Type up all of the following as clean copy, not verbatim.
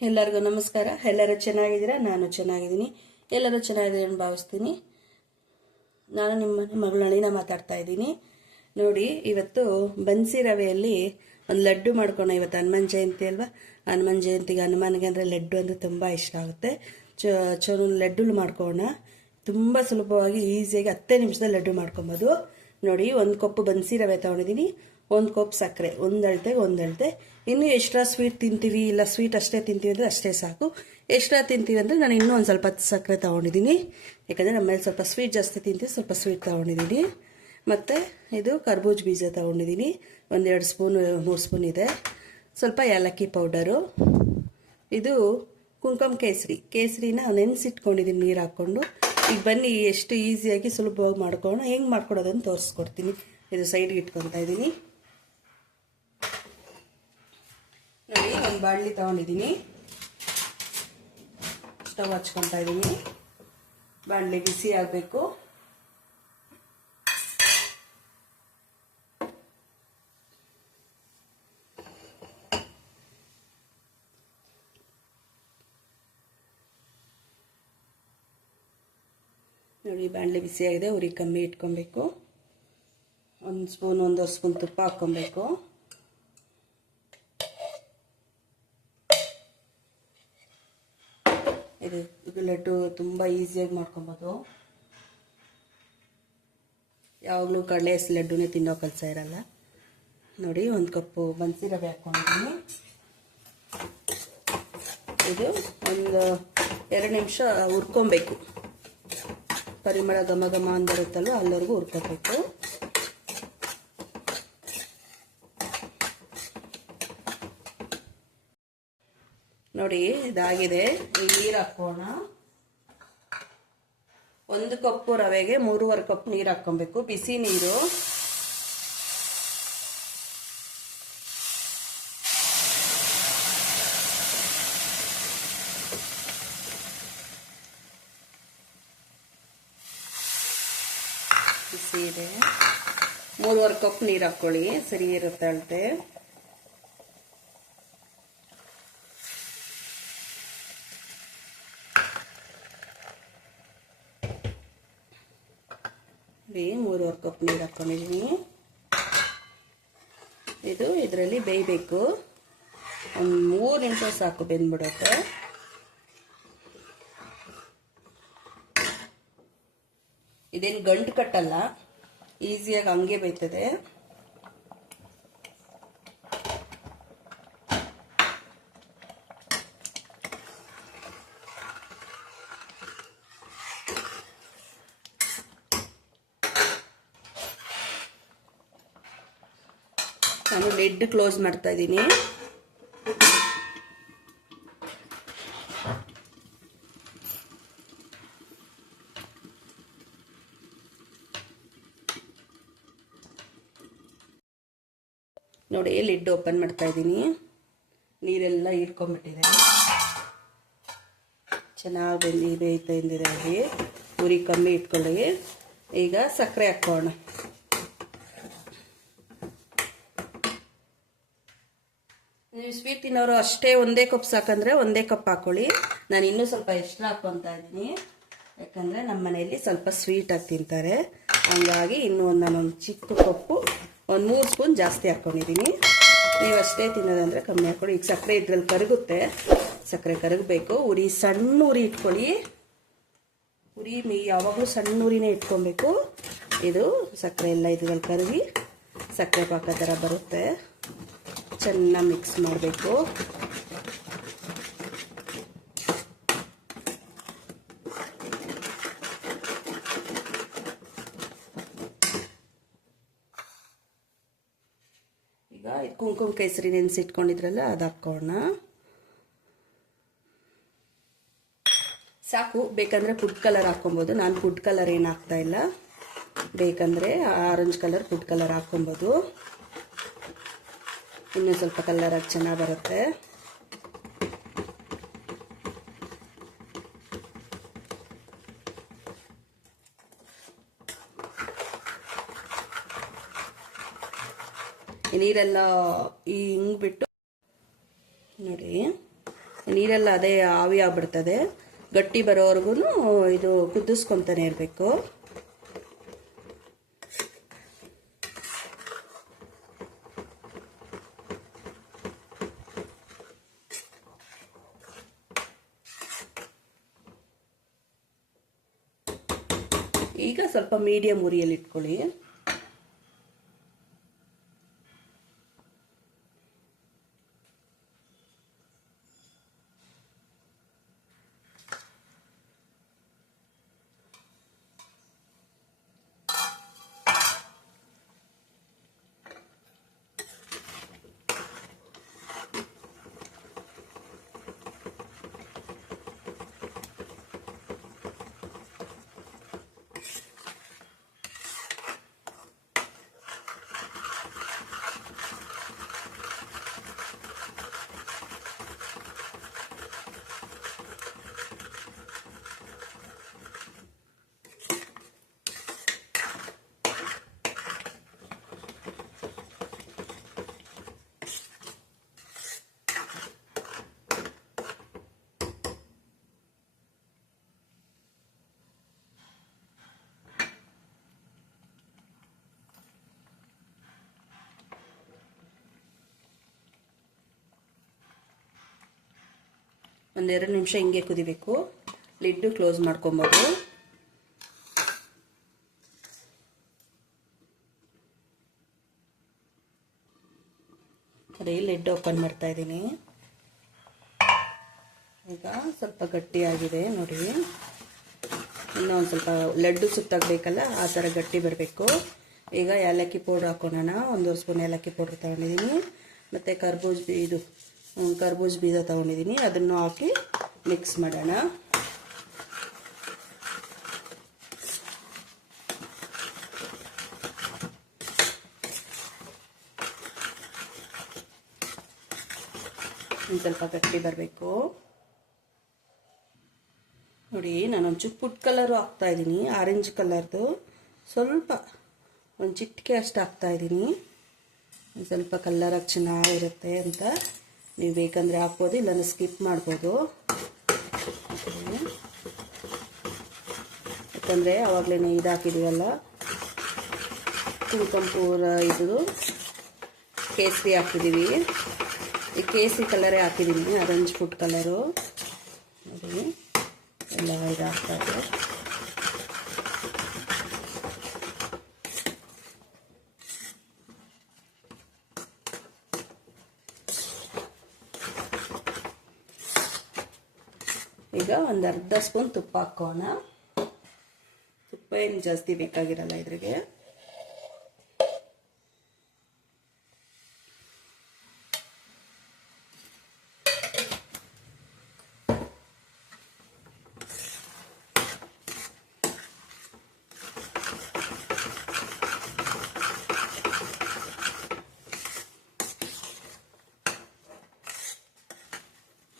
ಎಲ್ಲರಿಗೂ ನಮಸ್ಕಾರ. ಎಲ್ಲರೂ ಚೆನ್ನಾಗಿದ್ದೀರಾ? ನಾನು ಚೆನ್ನಾಗಿದ್ದೀನಿ. ಎಲ್ಲರೂ ಚೆನ್ನಾಗಿದ್ದೀರಿ ಅಂತ ಭಾವಿಸ್ತೀನಿ. ನಾನು ನಿಮ್ಮ ಮಗಳ ಅಳಿನ ಮಾತಾಡ್ತಾ ಇದ್ದೀನಿ. ನೋಡಿ, ಇವತ್ತು ಬನ್ಸಿ ರವೆಯಲ್ಲಿ ಒಂದು ಲಡ್ಡು ಮಾಡ್ಕೋಣ. ಇವತ್ತು ಹನುಮಾನ್ ಜಯಂತಿ ಅಲ್ವಾ? ಹನುಮಾನ್ ಜಯಂತಿಗೆ ಹನುಮಾನ್ಗೆ ಅಂದರೆ ಲಡ್ಡು ಅಂದರೆ ತುಂಬ ಇಷ್ಟ ಆಗುತ್ತೆ. ಲಡ್ಡು ಮಾಡ್ಕೋಣ. ತುಂಬ ಸುಲಭವಾಗಿ ಈಸಿಯಾಗಿ 10 ನಿಮಿಷದಲ್ಲಿ ಲಡ್ಡು ಮಾಡ್ಕೊಬೋದು. ನೋಡಿ, ಒಂದು ಕಪ್ ಬನ್ಸಿ ರವೆ ತೊಗೊಂಡಿದ್ದೀನಿ, 1 ಕಪ್ ಸಕ್ಕರೆ, ಒಂದು ಅಳತೆ. ಇನ್ನೂ ಎಕ್ಸ್ಟ್ರಾ ಸ್ವೀಟ್ ತಿಂತೀವಿ, ಇಲ್ಲ ಸ್ವೀಟ್ ಅಷ್ಟೇ ತಿಂತೀವಿ ಅಂದರೆ ಅಷ್ಟೇ ಸಾಕು. ಎಕ್ಸ್ಟ್ರಾ ತಿಂತೀವಿ ಅಂದರೆ ನಾನು ಇನ್ನೂ ಒಂದು ಸ್ವಲ್ಪ ಸಕ್ಕರೆ ತೊಗೊಂಡಿದ್ದೀನಿ. ಯಾಕಂದರೆ ನಮ್ಮಲ್ಲಿ ಸ್ವಲ್ಪ ಸ್ವೀಟ್ ಜಾಸ್ತಿ ತಿಂತೀವಿ, ಸ್ವಲ್ಪ ಸ್ವೀಟ್ ತೊಗೊಂಡಿದ್ದೀನಿ. ಮತ್ತು ಇದು ಕರ್ಬೂಜ ಬೀಜ ತೊಗೊಂಡಿದ್ದೀನಿ, 1-2 ಸ್ಪೂನ್ 3 ಸ್ಪೂನ್ ಇದೆ. ಸ್ವಲ್ಪ ಏಲಕ್ಕಿ ಪೌಡರು. ಇದು ಕುಂಕುಮ ಕೇಸರಿನ ನೆನೆಸಿಟ್ಕೊಂಡಿದ್ದೀನಿ ನೀರು ಹಾಕ್ಕೊಂಡು. ಈಗ ಬನ್ನಿ ಎಷ್ಟು ಈಸಿಯಾಗಿ ಸುಲಭವಾಗಿ ಮಾಡ್ಕೊಳ್ಳೋಣ. ಹೆಂಗೆ ಮಾಡ್ಕೊಡೋದನ್ನು ತೋರಿಸ್ಕೊಡ್ತೀನಿ. ಇದು ಸೈಡ್ಗೆ ಇಟ್ಕೊತಾ ಇದ್ದೀನಿ. ನೋಡಿ, ಒಂದು ಬಾಣಲಿ ತೊಗೊಂಡಿದ್ದೀನಿ, ಸ್ಟವ್ ಹಚ್ಕೊತಾ ಇದ್ದೀನಿ. ಬಾಣಲಿ ಬಿಸಿ ಆಗಬೇಕು. ನೋಡಿ, ಬಾಣಲೆ ಬಿಸಿಯಾಗಿದೆ. ಉರಿ ಕಮ್ಮಿ ಇಟ್ಕೊಬೇಕು. 1 ಸ್ಪೂನ್ 1.5 ಸ್ಪೂನ್ ತುಪ್ಪ ಹಾಕ್ಕೊಬೇಕು. ಇದು ಲಡ್ಡು ತುಂಬ ಈಸಿಯಾಗಿ ಮಾಡ್ಕೊಬೋದು. ಯಾವಾಗಲೂ ಕಡಲೆ ಲಡ್ಡುನೇ ತಿನ್ನೋ ಕೆಲಸ ಇರಲ್ಲ. ನೋಡಿ, 1 ಕಪ್ಪು ಬನ್ಸಿ ರವೆ ಹಾಕ್ಕೊಂಡಿದ್ದೀನಿ. ಇದು ಒಂದು 2 ನಿಮಿಷ ಹುರ್ಕೊಬೇಕು. ಪರಿಮಳ ಘಮ ಘಮ ಅಂದಿರುತ್ತಲ್ವ, ಅಲ್ಲಿವರೆಗೂ ಹುರ್ಕೋಬೇಕು. ನೋಡಿ, ಇದಾಗಿದೆ. ನೀರು ಹಾಕೋಣ. 1 ಕಪ್ಪು ರವೆಗೆ 3.5 ಕಪ್ ನೀರು ಹಾಕೊಬೇಕು. ಬಿಸಿ ನೀರು. ಬಿಸಿ ಇದೆ. 3.5 ಕಪ್ ನೀರು ಹಾಕೊಳ್ಳಿ, ಸರಿ ಇರುತ್ತೆ ಅಳತೆ. ನೋಡಿ, 3.5 ಕಪ್ ನೀರು ಹಾಕೊಂಡಿದ್ದೀನಿ. ಇದರಲ್ಲಿ ಬೇಯಬೇಕು. ಒಂದು 3 ನಿಮಿಷ ಸಾಕು, ಬೆಂದ್ಬಿಡುತ್ತೆ. ಇದೇನು ಗಂಟು ಕಟ್ಟಲ್ಲ, ಈಸಿಯಾಗಿ ಹಂಗೆ ಬೇಯ್ತದೆ. ನಾನು ಲಿಡ್ ಕ್ಲೋಸ್ ಮಾಡ್ತಾ ಇದ್ದೀನಿ. ನೋಡಿ, ಲಿಡ್ ಓಪನ್ ಮಾಡ್ತಾ ಇದ್ದೀನಿ. ನೀರೆಲ್ಲ ಹೀರ್ಕೊಂಡ್ಬಿಟ್ಟಿದೆ. ಚೆನ್ನಾಗಿ ಬೇಯ್ತಿದೆ. ಅಲ್ಲಿ ಉರಿ ಕಮ್ಮಿ ಇಟ್ಕೊಳ್ಳಿ. ಈಗ ಸಕ್ಕರೆ ಹಾಕೋಣ. ನೀವು ಸ್ವೀಟ್ ತಿನ್ನೋರು ಅಷ್ಟೇ 1 ಕಪ್ ಸಾಕಂದ್ರೆ 1 ಕಪ್ ಹಾಕೊಳ್ಳಿ. ನಾನು ಇನ್ನೂ ಸ್ವಲ್ಪ ಎಕ್ಸ್ಟ್ರಾ ಹಾಕ್ಕೊತಾ ಇದ್ದೀನಿ. ಯಾಕಂದರೆ ನಮ್ಮ ಮನೆಯಲ್ಲಿ ಸ್ವಲ್ಪ ಸ್ವೀಟಾಗಿ ತಿಂತಾರೆ. ಹಂಗಾಗಿ ಇನ್ನೂ ನಾನೊಂದು ಚಿಕ್ಕ ಕಪ್ಪು 3 ಸ್ಪೂನ್ ಜಾಸ್ತಿ ಹಾಕ್ಕೊಂಡಿದ್ದೀನಿ. ನೀವು ಅಷ್ಟೇ ತಿನ್ನೋದಂದರೆ ಕಮ್ಮಿ ಹಾಕ್ಕೊಳ್ಳಿ. ಈಗ ಸಕ್ಕರೆ ಇದ್ರಲ್ಲಿ ಕರಗುತ್ತೆ. ಸಕ್ಕರೆ ಕರಗಬೇಕು. ಉರಿ ಸಣ್ಣ ಉರಿ ಇಟ್ಕೊಳ್ಳಿ. ಯಾವಾಗಲೂ ಸಣ್ಣ ಉರಿನೇ ಇಟ್ಕೊಬೇಕು. ಇದು ಸಕ್ಕರೆ ಎಲ್ಲ ಇದ್ರಲ್ಲಿ ಕರಗಿ ಸಕ್ಕರೆ ಪಾಕ ಥರ ಬರುತ್ತೆ. ಚೆನ್ನಾಗಿ ಮಿಕ್ಸ್ ಮಾಡಬೇಕು. ಈಗ ಕುಂಕುಮ ಕೇಸರಿ ನೆನೆಸಿಟ್ಕೊಂಡಿದ್ರಲ್ಲ, ಅದು ಹಾಕೋಣ. ಸಾಕು. ಬೇಕಂದರೆ ಫುಡ್ ಕಲರ್ ಹಾಕೊಬೋದು. ನಾನು ಫುಡ್ ಕಲರ್ ಏನು ಹಾಕ್ತಾ ಇಲ್ಲ. ಬೇಕಂದರೆ ಆರೆಂಜ್ ಕಲರ್ ಫುಡ್ ಕಲರ್ ಹಾಕೊಬೋದು. ಇನ್ನೂ ಸ್ವಲ್ಪ ಕಲರಾಗಿ ಚೆನ್ನಾಗಿ ಬರುತ್ತೆ. ನೀರೆಲ್ಲ ಹಿಂಗ್ಬಿಟ್ಟು ನೋಡಿ ನೀರೆಲ್ಲ ಅದೇ ಆವಿ ಆಗ್ಬಿಡ್ತದೆ. ಗಟ್ಟಿ ಬರೋವರೆಗೂ ಇದು ಕುದಿಸ್ಕೊತಾನೆ ಇರಬೇಕು. ಈಗ ಸ್ವಲ್ಪ ಮೀಡಿಯಂ ಉರಿಯಲ್ಲಿ ಇಟ್ಕೊಳ್ಳಿ. ಒಂದೆರಡು ನಿಮಿಷ ಹಿಂಗೆ ಕುದಿಬೇಕು. ಲಿಡ್ಡು ಕ್ಲೋಸ್ ಮಾಡ್ಕೊಬೋದು. ಅದೇ ಲಿಡ್ ಓಪನ್ ಮಾಡ್ತಾ ಇದ್ದೀನಿ. ಈಗ ಸ್ವಲ್ಪ ಗಟ್ಟಿಯಾಗಿದೆ ನೋಡಿ. ಇನ್ನೂ ಒಂದು ಸ್ವಲ್ಪ ಲಡ್ಡು ಸುತ್ತಾಗಬೇಕಲ್ಲ, ಆ ಥರ ಗಟ್ಟಿ ಬರಬೇಕು. ಈಗ ಏಲಕ್ಕಿ ಪೌಡ್ರ್ ಹಾಕೋಣ. 1 ಸ್ಪೂನ್ ಏಲಕ್ಕಿ ಪೌಡ್ರ್ ತೊಗೊಂಡಿದ್ದೀನಿ. ಮತ್ತು ಕರ್ಬೂಜ ಬೀಜ ತೊಗೊಂಡಿದ್ದೀನಿ. ಅದನ್ನು ಹಾಕಿ ಮಿಕ್ಸ್ ಮಾಡೋಣ. ಒಂದು ಸ್ವಲ್ಪ ಗಟ್ಟಿ ಬರಬೇಕು ನೋಡಿ. ನಾನೊಂಚೂರು ಫುಡ್ ಕಲರು ಹಾಕ್ತಾ ಇದ್ದೀನಿ, ಆರೆಂಜ್ ಕಲರ್ದು. ಸ್ವಲ್ಪ ಒಂದು ಚಿಟಿಕೆ ಅಷ್ಟು ಹಾಕ್ತಾ ಇದ್ದೀನಿ. ಸ್ವಲ್ಪ ಕಲರಾಗಿ ಚೆನ್ನಾಗಿರುತ್ತೆ ಅಂತ. ನೀವು ಬೇಕಂದರೆ ಹಾಕ್ಬೋದು, ಇಲ್ಲಾಂದರೆ ಸ್ಕಿಪ್ ಮಾಡ್ಬೋದು. ಯಾಕಂದರೆ ಆವಾಗಲೇ ಇದು ಹಾಕಿದ್ದೀವಲ್ಲ, ಕುಂಕುಮ ಇದು ಕೇಸರಿ ಹಾಕಿದ್ದೀವಿ. ಈ ಕೇಸರಿ ಕಲರೇ ಹಾಕಿದ್ದೀನಿ, ಆರೆಂಜ್ ಫುಡ್ ಕಲರು ನೋಡಿ. ಎಲ್ಲ ಇದು ಹಾಕ್ತಾರೆ. ಈಗ ಒಂದು ಅರ್ಧ ಸ್ಪೂನ್ ತುಪ್ಪ ಹಾಕೋಣ. ತುಪ್ಪ ಏನು ಜಾಸ್ತಿ ಬೇಕಾಗಿರಲ್ಲ ಇದ್ರಿಗೆ.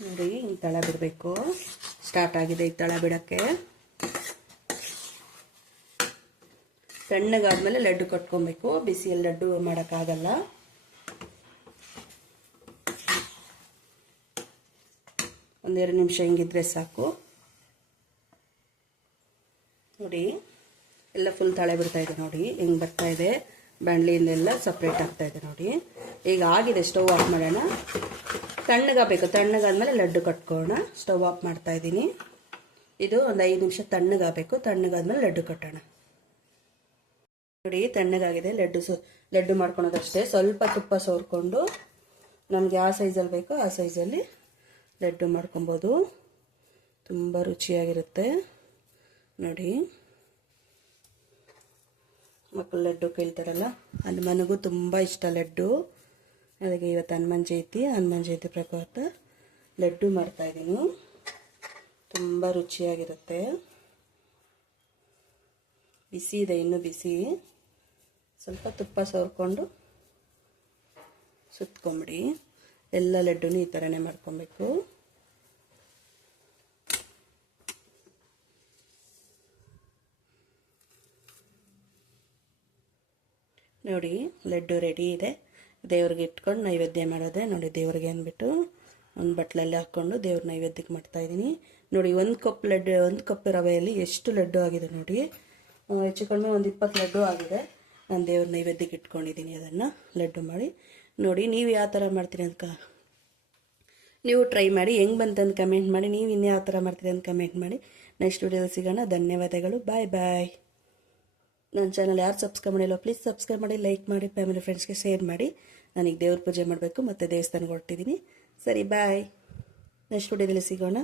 ನೋಡಿ, ಈ ತಳ ಬಿಡಬೇಕು. ಸ್ಟಾರ್ಟ್ ಆಗಿದೆ ಈ ತಳ ಬಿಡೋಕ್ಕೆ. ತಣ್ಣಗಾದ್ಮೇಲೆ ಲಡ್ಡು ಕಟ್ಕೊಬೇಕು. ಬಿಸಿಯಲ್ಲಿ ಲಡ್ಡು ಮಾಡೋಕ್ಕಾಗಲ್ಲ. ಒಂದೆರಡು ನಿಮಿಷ ಹಿಂಗಿದ್ರೆ ಸಾಕು ನೋಡಿ. ಎಲ್ಲ ಫುಲ್ ತಳೆ ಬಿಡ್ತಾ ಇದೆ ನೋಡಿ, ಹೆಂಗೆ ಬರ್ತಾ ಇದೆ. ಬಾಣಲಿಯಿಂದೆಲ್ಲ ಸಪ್ರೇಟ್ ಆಗ್ತಾ ಇದೆ ನೋಡಿ. ಈಗ ಆಗಿದೆ, ಸ್ಟವ್ ಆಫ್ ಮಾಡೋಣ. ತಣ್ಣಗಾಗಬೇಕು. ತಣ್ಣಗಾದ್ಮೇಲೆ ಲಡ್ಡು ಕಟ್ಕೋಣ. ಸ್ಟವ್ ಆಫ್ ಮಾಡ್ತಾ ಇದ್ದೀನಿ. ಇದು ಒಂದು 5 ನಿಮಿಷ ತಣ್ಣಗಾಗಬೇಕು. ತಣ್ಣಗಾದ್ಮೇಲೆ ಲಡ್ಡು ಕಟ್ಟೋಣ ನೋಡಿ. ತಣ್ಣಗಾಗಿದೆ. ಲಡ್ಡು ಮಾಡ್ಕೊಳೋದಷ್ಟೇ. ಸ್ವಲ್ಪ ತುಪ್ಪ ಸೋರ್ಕೊಂಡು ನಮ್ಗೆ ಯಾವ ಸೈಜಲ್ಲಿ ಬೇಕೋ ಆ ಸೈಜಲ್ಲಿ ಲಡ್ಡು ಮಾಡ್ಕೊಬೋದು. ತುಂಬ ರುಚಿಯಾಗಿರುತ್ತೆ ನೋಡಿ. ಮಕ್ಕಳು ಲಡ್ಡು ಕೇಳ್ತಾರಲ್ಲ, ಅದು ನನಗೂ ತುಂಬ ಇಷ್ಟ ಲಡ್ಡು. ಅದಕ್ಕೆ ಇವತ್ತು ಹನುಮಾನ್ ಜಯಂತಿ ಪ್ರಯುಕ್ತ ಲಡ್ಡು ಮಾಡ್ತಾಯಿದ್ದೀನಿ. ತುಂಬ ರುಚಿಯಾಗಿರುತ್ತೆ. ಬಿಸಿ ಇದೆ, ಇನ್ನೂ ಬಿಸಿ. ಸ್ವಲ್ಪ ತುಪ್ಪ ಸವರ್ಕೊಂಡು ಸುತ್ಕೊಂಬಿಡಿ. ಎಲ್ಲ ಲಡ್ಡುನೂ ಈ ಥರನೇ ಮಾಡ್ಕೊಬೇಕು ನೋಡಿ. ಲಡ್ಡು ರೆಡಿ ಇದೆ. ದೇವ್ರಿಗೆ ಇಟ್ಕೊಂಡು ನೈವೇದ್ಯ ಮಾಡೋದೆ ನೋಡಿ. ದೇವ್ರಿಗೆ ಅಂದ್ಬಿಟ್ಟು ಒಂದು ಬಟ್ಲಲ್ಲಿ ಹಾಕ್ಕೊಂಡು ದೇವ್ರ ನೈವೇದ್ಯಕ್ಕೆ ಮಾಡ್ತಾಯಿದ್ದೀನಿ. ನೋಡಿ, ಒಂದು ಕಪ್ ರವೆಯಲ್ಲಿ ಎಷ್ಟು ಲಡ್ಡು ಆಗಿದೆ ನೋಡಿ. ಹೆಚ್ಚು ಕಡಿಮೆ ಒಂದು 20 ಲಡ್ಡು ಆಗಿದೆ. ನಾನು ದೇವ್ರ ನೈವೇದ್ಯಕ್ಕೆ ಇಟ್ಕೊಂಡಿದ್ದೀನಿ, ಅದನ್ನು ಲಡ್ಡು ಮಾಡಿ. ನೋಡಿ, ನೀವು ಯಾವ ಥರ ಮಾಡ್ತೀರಿ ಅಂತ ನೀವು ಟ್ರೈ ಮಾಡಿ. ಹೆಂಗೆ ಬಂತಂದು ಕಮೆಂಟ್ ಮಾಡಿ. ನೀವು ಇನ್ಯಾವ ಥರ ಮಾಡ್ತೀರಿ ಅಂತ ಕಮೆಂಟ್ ಮಾಡಿ. ನೆಕ್ಸ್ಟ್ ವಿಡಿಯೋದಲ್ಲಿ ಸಿಗೋಣ. ಧನ್ಯವಾದಗಳು. ಬಾಯ್ ಬಾಯ್. ನನ್ನ ಚಾನಲ್ ಯಾರು ಸಬ್ಸ್ಕ್ರೈಬ್ ಮಾಡಿಲ್ಲ ಪ್ಲೀಸ್ ಸಬ್ಸ್ಕ್ರೈಬ್ ಮಾಡಿ, ಲೈಕ್ ಮಾಡಿ, ಫ್ಯಾಮಿಲಿ ಫ್ರೆಂಡ್ಸ್ಗೆ ಶೇರ್ ಮಾಡಿ. ನನಗೆ ದೇವ್ರ ಪೂಜೆ ಮಾಡಬೇಕು ಮತ್ತು ದೇವಸ್ಥಾನಕ್ಕೆ ಹೊರಟಿದ್ದೀನಿ. ಸರಿ, ಬಾಯ್. ನೆಕ್ಸ್ಟ್ ವಿಡಿಯೋದಲ್ಲಿ ಸಿಗೋಣ.